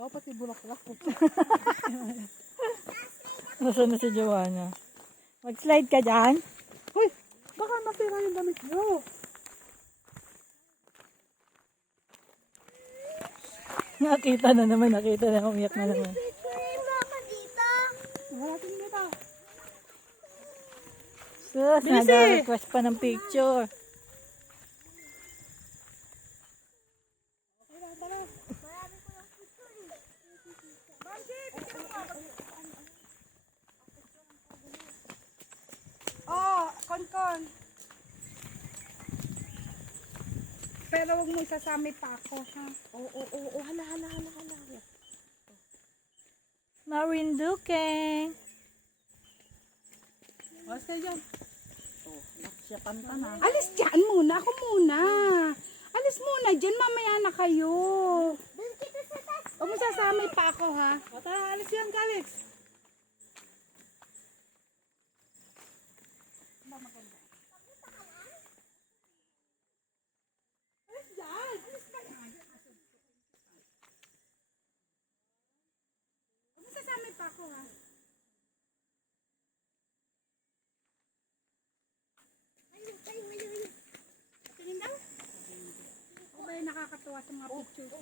Wow, pati bulaklak. Nasaan na si Joanna? Mag-slide ka dyan? Hoy, baka masira yung damit nyo. Nakita na naman, umiyak na naman. Picture mo ako dito. Wala tingin nito. Sus, nag-request pa ng picture. Oh, kon. Pero huwag mo isasami pa ako, ha? Oo, hala. Marinduque. Alas kayo dyan. Siya kanta na. Alis dyan muna, ako muna. Alis muna dyan, mamaya na kayo. Doon kita sa taas. Huwag mo sasami pa ako, ha? O tara, alis yan, Alex. Alis dyan, alis pa yan. Huwag mo sasami pa ako, ha? Tingin daw? O ba yung nakakatuwa sa mga picture ko?